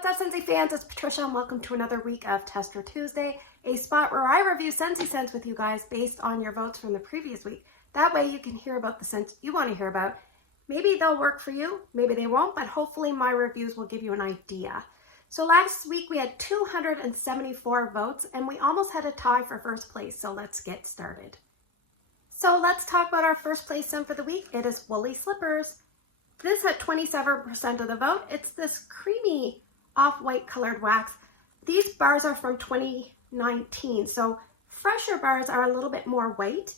What's up, Scentsy fans? It's Patricia and welcome to another week of Tester Tuesday, a spot where I review Scentsy scents with you guys based on your votes from the previous week. That way you can hear about the scents you want to hear about. Maybe they'll work for you, maybe they won't, but hopefully my reviews will give you an idea. So last week we had 274 votes and we almost had a tie for first place, so let's get started. So let's talk about our first place scent for the week. It is Woolly Slippers. This had 27% of the vote. It's this creamy off-white colored wax. These bars are from 2019, so fresher bars are a little bit more white,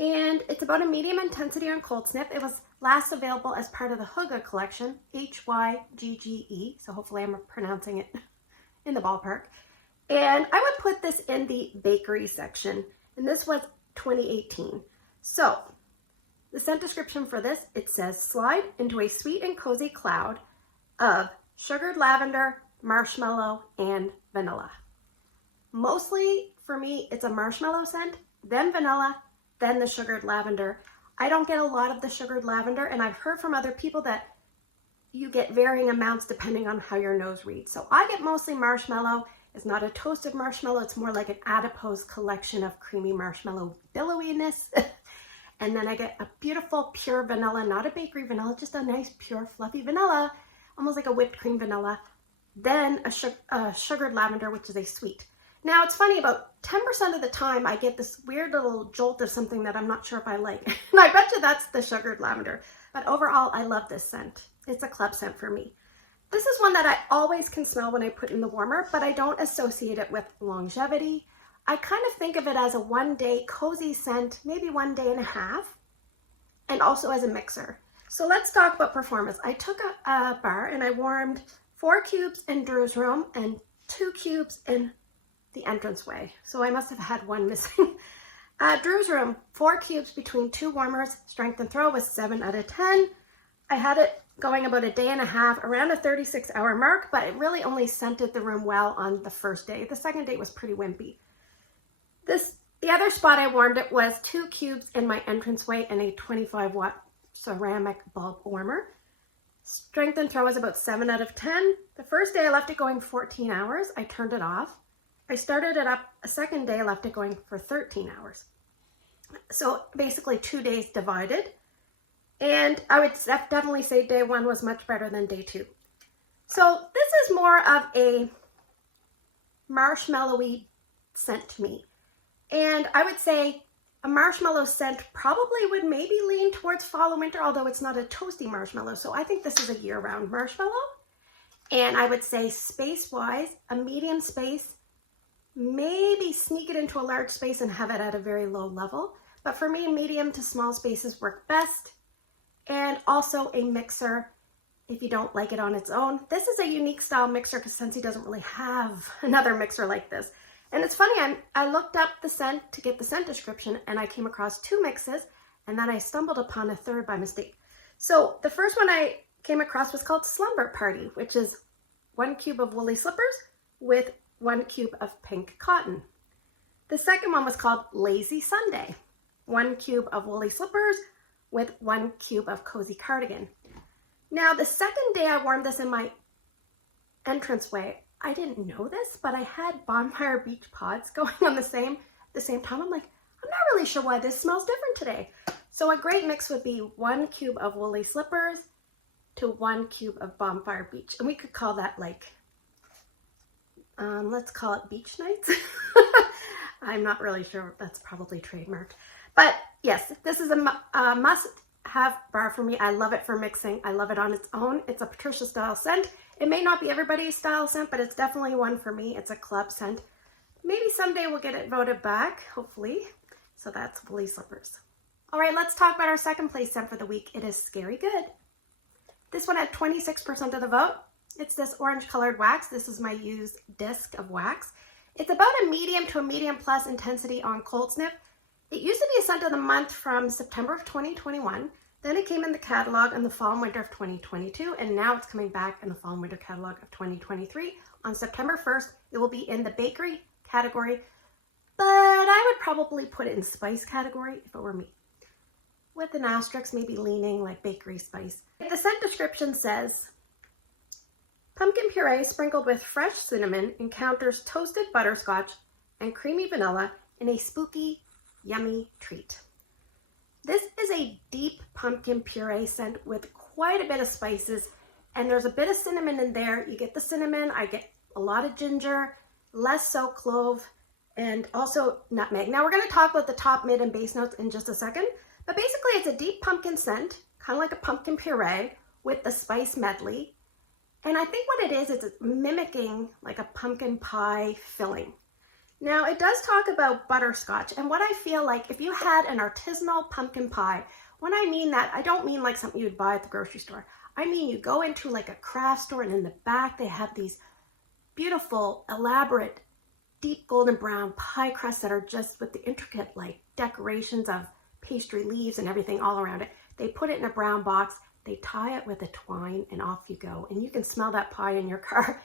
and it's about a medium intensity on cold sniff. It was last available as part of the Hygge collection, Hygge, so hopefully I'm pronouncing it in the ballpark. And I would put this in the bakery section, and this was 2018. So the scent description for this, it says, slide into a sweet and cozy cloud of sugared lavender, marshmallow, and vanilla. Mostly for me, it's a marshmallow scent, then vanilla, then the sugared lavender. I don't get a lot of the sugared lavender, and I've heard from other people that you get varying amounts depending on how your nose reads. So I get mostly marshmallow. It's not a toasted marshmallow. It's more like an adipose collection of creamy marshmallow billowiness. And then I get a beautiful pure vanilla, not a bakery vanilla, just a nice pure fluffy vanilla, almost like a whipped cream vanilla. Then a sugared lavender, which is a sweet. Now it's funny, about 10% of the time I get this weird little jolt of something that I'm not sure if I like. And I bet you that's the sugared lavender. But overall, I love this scent. It's a club scent for me. This is one that I always can smell when I put in the warmer, but I don't associate it with longevity. I kind of think of it as a one-day cozy scent, maybe 1.5 days, and also as a mixer. So let's talk about performance. I took a bar and I warmed 4 cubes in Drew's room and 2 cubes in the entranceway. So I must have had one missing. Drew's room, 4 cubes between 2 warmers, strength and throw was 7 out of 10. I had it going about 1.5 days, around a 36-hour mark, but it really only scented the room well on the first day. The second day was pretty wimpy. The other spot I warmed it was 2 cubes in my entranceway and a 25-watt ceramic bulb warmer. Strength and throw was about 7 out of 10. The first day I left it going 14 hours. I turned it off. I started it up a second day, I left it going for 13 hours. So basically 2 days divided. And I would definitely say day 1 was much better than day 2. So this is more of a marshmallowy scent to me. And I would say a marshmallow scent probably would maybe lean towards fall and winter, although it's not a toasty marshmallow. So I think this is a year-round marshmallow. And I would say space-wise, a medium space, maybe sneak it into a large space and have it at a very low level. But for me, medium to small spaces work best. And also a mixer if you don't like it on its own. This is a unique style mixer because Scentsy doesn't really have another mixer like this. And it's funny, I looked up the scent to get the scent description and I came across 2 mixes and then I stumbled upon a third by mistake. So the first one I came across was called Slumber Party, which is 1 cube of Woolly Slippers with 1 cube of pink cotton. The second one was called Lazy Sunday, 1 cube of Woolly Slippers with 1 cube of Cozy Cardigan. Now the second day I warmed this in my entranceway, I didn't know this, but I had Bonfire Beach pods going on the same time. I'm like, I'm not really sure why this smells different today. So a great mix would be 1 cube of Woolly Slippers to 1 cube of Bonfire Beach. And we could call that like, let's call it Beach Nights. I'm not really sure, that's probably trademarked. But yes, this is a must-have bar for me. I love it for mixing. I love it on its own. It's a Patricia style scent. It may not be everybody's style scent, but it's definitely one for me. It's a club scent. Maybe someday we'll get it voted back, hopefully. So that's Woolly Slippers. All right, let's talk about our second place scent for the week. It is Scary Good. This one had 26% of the vote. It's this orange colored wax. This is my used disc of wax. It's about a medium to a medium plus intensity on cold sniff. It used to be a scent of the month from September of 2021. Then it came in the catalog in the fall and winter of 2022, and now it's coming back in the fall and winter catalog of 2023. On September 1st, it will be in the bakery category, but I would probably put it in spice category if it were me. With an asterisk, maybe leaning like bakery spice. The scent description says, Pumpkin puree sprinkled with fresh cinnamon encounters toasted butterscotch and creamy vanilla in a spooky, yummy treat. This is a deep pumpkin puree scent with quite a bit of spices, and there's a bit of cinnamon in there. You get the cinnamon, I get a lot of ginger, less so clove, and also nutmeg. Now we're going to talk about the top, mid, and base notes in just a second, but basically it's a deep pumpkin scent, kind of like a pumpkin puree with the spice medley. And I think what it is, it's mimicking like a pumpkin pie filling. Now it does talk about butterscotch, and what I feel like if you had an artisanal pumpkin pie, when I mean that, I don't mean like something you would buy at the grocery store. I mean you go into like a craft store and in the back they have these beautiful, elaborate, deep golden brown pie crusts that are just with the intricate like decorations of pastry leaves and everything all around it. They put it in a brown box, they tie it with a twine, and off you go. And you can smell that pie in your car.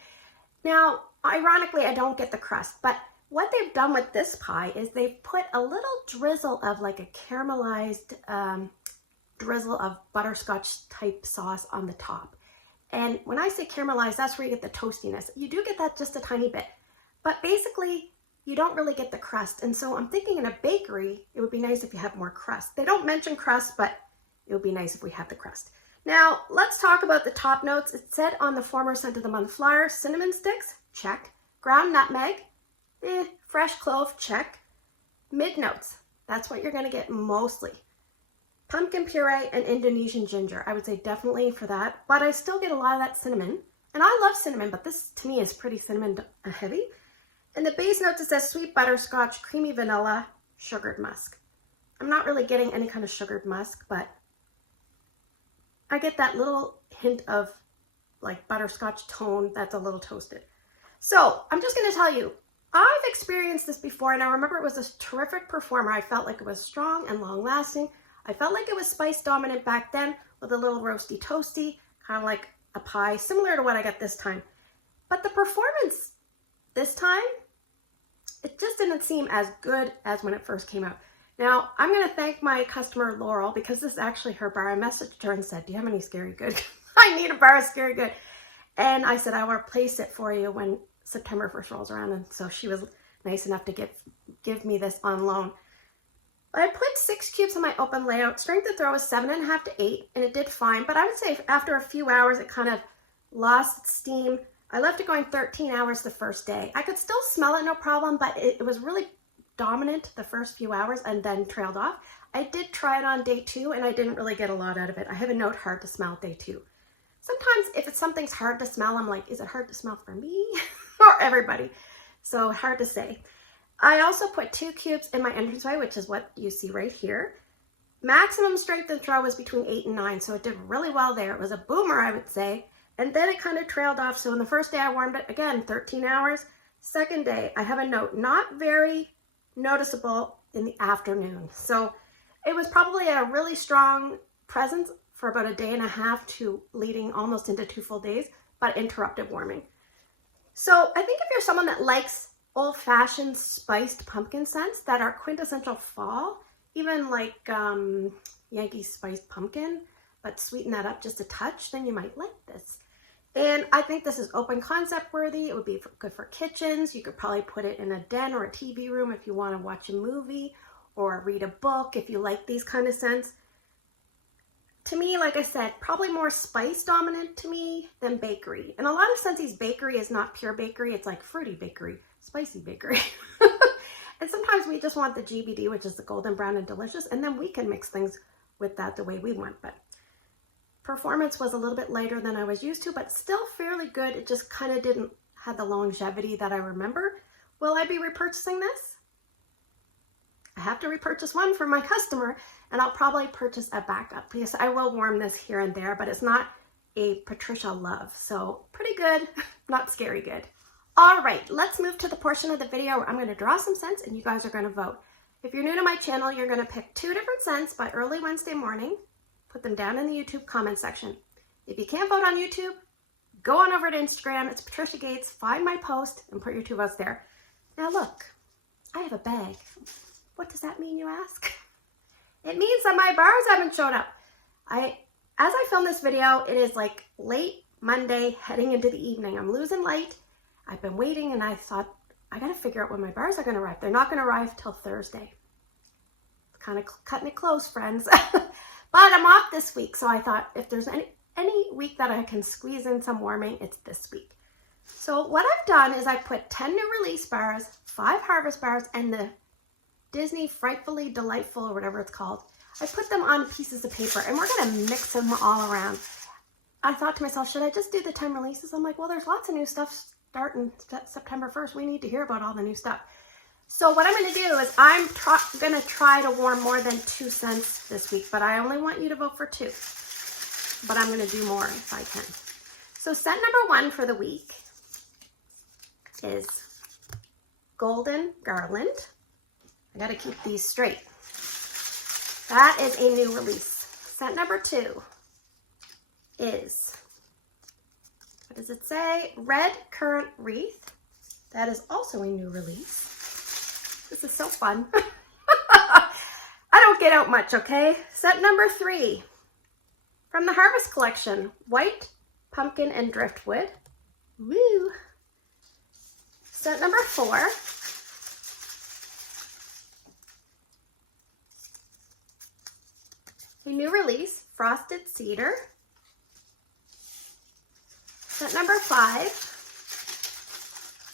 Now, ironically, I don't get the crust, but what they've done with this pie is they've put a little drizzle of like a caramelized drizzle of butterscotch type sauce on the top. And when I say caramelized, that's where you get the toastiness. You do get that just a tiny bit, but basically you don't really get the crust. And so I'm thinking in a bakery, it would be nice if you have more crust. They don't mention crust, but it would be nice if we had the crust. Now, let's talk about the top notes. It said on the former Scent of the Month flyer, cinnamon sticks, check. Ground nutmeg, fresh clove, check. Mid notes, that's what you're gonna get mostly. Pumpkin puree and Indonesian ginger, I would say definitely for that, but I still get a lot of that cinnamon. And I love cinnamon, but this to me is pretty cinnamon heavy. And the base notes, it says sweet butterscotch, creamy vanilla, sugared musk. I'm not really getting any kind of sugared musk, but I get that little hint of like butterscotch tone that's a little toasted. So I'm just going to tell you, I've experienced this before, and I remember it was a terrific performer. I felt like it was strong and long lasting. I felt like it was spice dominant back then with a little roasty toasty, kind of like a pie, similar to what I got this time. But the performance this time, it just didn't seem as good as when it first came out. Now, I'm going to thank my customer, Laurel, because this is actually her bar. I messaged her and said, do you have any Scary Good? I need a bar of Scary Good. And I said, I will place it for you when September 1st rolls around. And so she was nice enough to give me this on loan. I put 6 cubes on my open layout. Strength of throw was 7.5 to 8, and it did fine. But I would say after a few hours, it kind of lost its steam. I left it going 13 hours the first day. I could still smell it, no problem, but it was really dominant the first few hours and then trailed off. I did try it on day 2, and I didn't really get a lot out of it. I have a note hard to smell day 2. Sometimes if something's hard to smell, I'm like, is it hard to smell for me or everybody? So hard to say. I also put 2 cubes in my entranceway, which is what you see right here. Maximum strength and throw was between 8 and 9, so it did really well there. It was a boomer, I would say. And then it kind of trailed off. So in the first day I warmed it, again, 13 hours. Second day, I have a note, not very noticeable in the afternoon. So it was probably a really strong presence for about a day and a half to leading almost into 2 full days, but interrupted warming. So I think if you're someone that likes old-fashioned spiced pumpkin scents that are quintessential fall, even like Yankee spiced pumpkin, but sweeten that up just a touch, then you might like this. And I think this is open concept worthy. It would be good for kitchens. You could probably put it in a den or a TV room if you want to watch a movie or read a book if you like these kind of scents. To me, like I said, probably more spice dominant to me than bakery. And a lot of Scentsy's bakery is not pure bakery. It's like fruity bakery, spicy bakery. And sometimes we just want the GBD, which is the golden brown and delicious, and then we can mix things with that the way we want. But performance was a little bit lighter than I was used to, but still fairly good. It just kind of didn't have the longevity that I remember. Will I be repurchasing this? I have to repurchase one for my customer, and I'll probably purchase a backup because I will warm this here and there, but it's not a Patricia love. So pretty good, not scary good. All right, let's move to the portion of the video where I'm going to draw some scents and you guys are going to vote. If you're new to my channel, you're going to pick 2 different scents by early Wednesday morning. Put them down in the YouTube comment section. If you can't vote on YouTube, go on over to Instagram. It's Patricia Gates. Find my post and put your 2 votes there. Now look, I have a bag. What does that mean, you ask? It means that my bars haven't showed up. As I film this video, it is like late Monday, heading into the evening. I'm losing light. I've been waiting and I thought, I gotta figure out when my bars are gonna arrive. They're not gonna arrive till Thursday. Kind of cutting it close, friends. But I'm off this week, so I thought if there's any week that I can squeeze in some warming, it's this week. So what I've done is I put 10 new release bars, 5 harvest bars, and the Disney Frightfully Delightful, or whatever it's called. I put them on pieces of paper, and we're gonna mix them all around. I thought to myself, should I just do the 10 releases? I'm like, well, there's lots of new stuff starting September 1st. We need to hear about all the new stuff. So what I'm going to do is I'm going to try to warm more than 2 scents this week, but I only want you to vote for 2. But I'm going to do more if I can. So scent number 1 for the week is Golden Garland. I got to keep these straight. That is a new release. Scent number 2 is, what does it say? Red Currant Wreath. That is also a new release. This is so fun. I don't get out much, okay? Scent number 3 from the Harvest Collection, White Pumpkin and Driftwood. Woo! Scent number 4, a new release, Frosted Cedar. Scent number 5.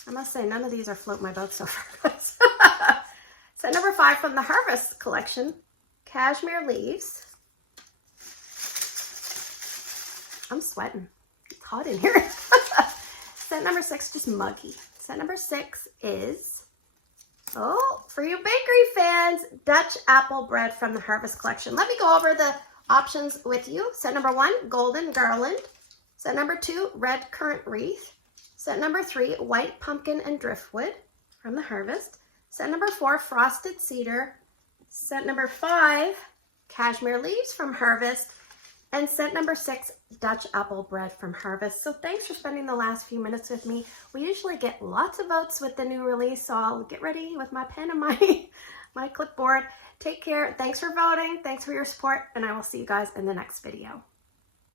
I must say, none of these are floating my boat so far. Scent number 5 from the Harvest Collection, Cashmere Leaves. I'm sweating. It's hot in here. Scent number 6, just muggy. Scent number 6 is, oh, for you bakery fans, Dutch Apple Bread from the Harvest Collection. Let me go over the options with you. Scent number 1, Golden Garland. Scent number 2, Red Currant Wreath. Scent number 3, White Pumpkin and Driftwood from the Harvest. Scent number 4, Frosted Cedar. Scent number 5, Cashmere Leaves from Harvest. And scent number 6, Dutch Apple Bread from Harvest. So thanks for spending the last few minutes with me. We usually get lots of votes with the new release, so I'll get ready with my pen and my clipboard. Take care. Thanks for voting. Thanks for your support, and I will see you guys in the next video.